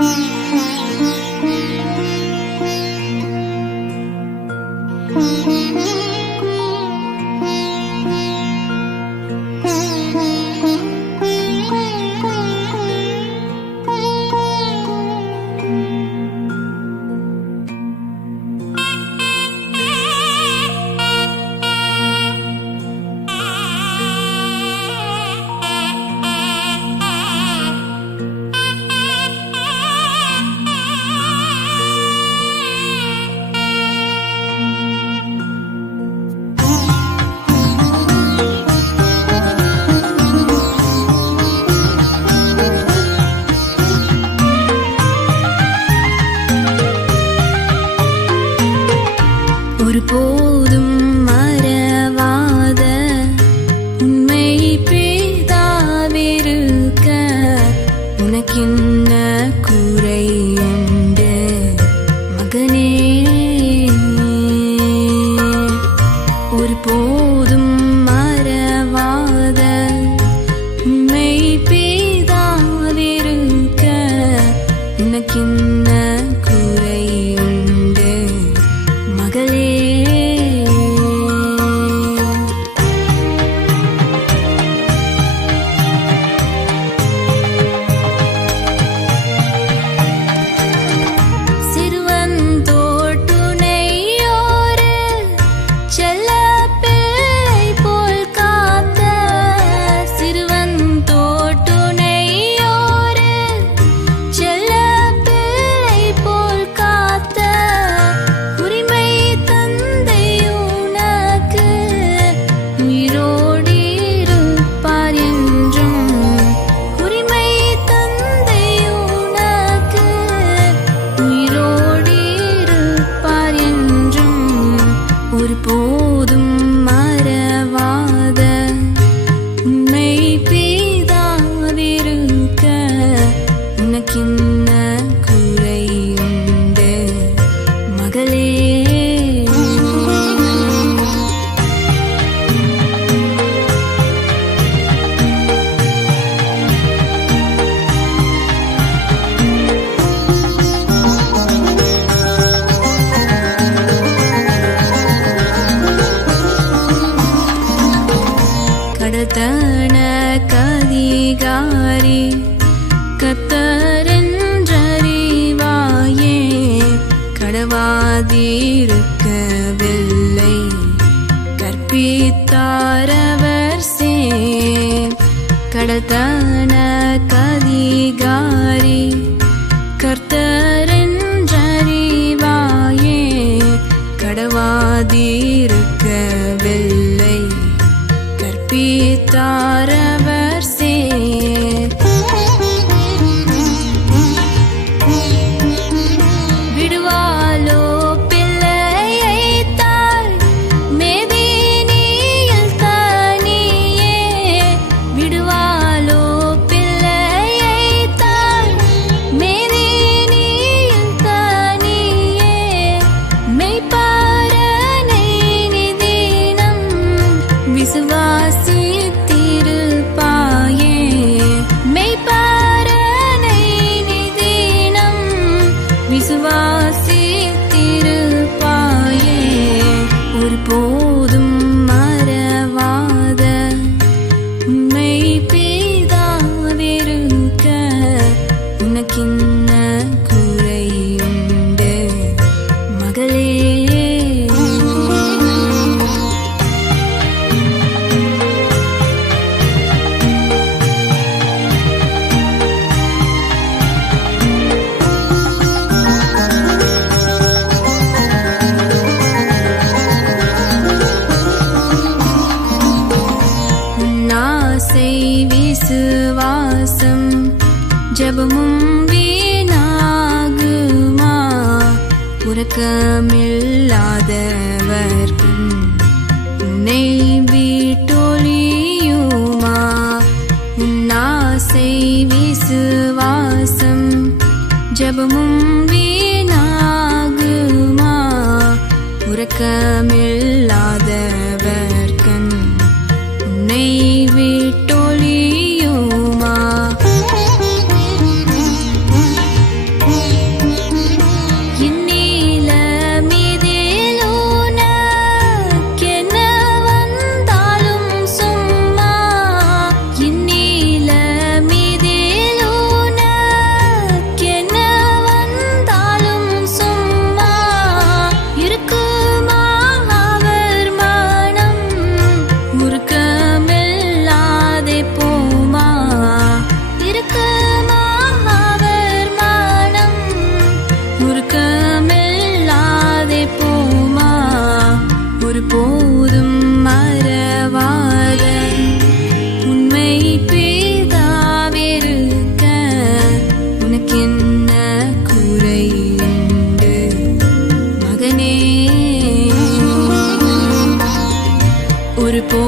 Mm-hmm. உனக்கின்ன குறைய believe. கடத்தன கதிகாரி கர்த்தரின்றறிவாயே கடவாதீர்க்கவில்லை. கற்பித்தாரவ विश्वासं जब मुम्बी உறக்கமில்லாதவர்க்கும் உன்னை வீட்டொழியுமா? உன்னாசை விசுவாசம் ஜபமும் வீணாகுமா? உறக்கமில்லாதவர்க்கும் உன்னை வீட்டொழி மகனே ஒரு போ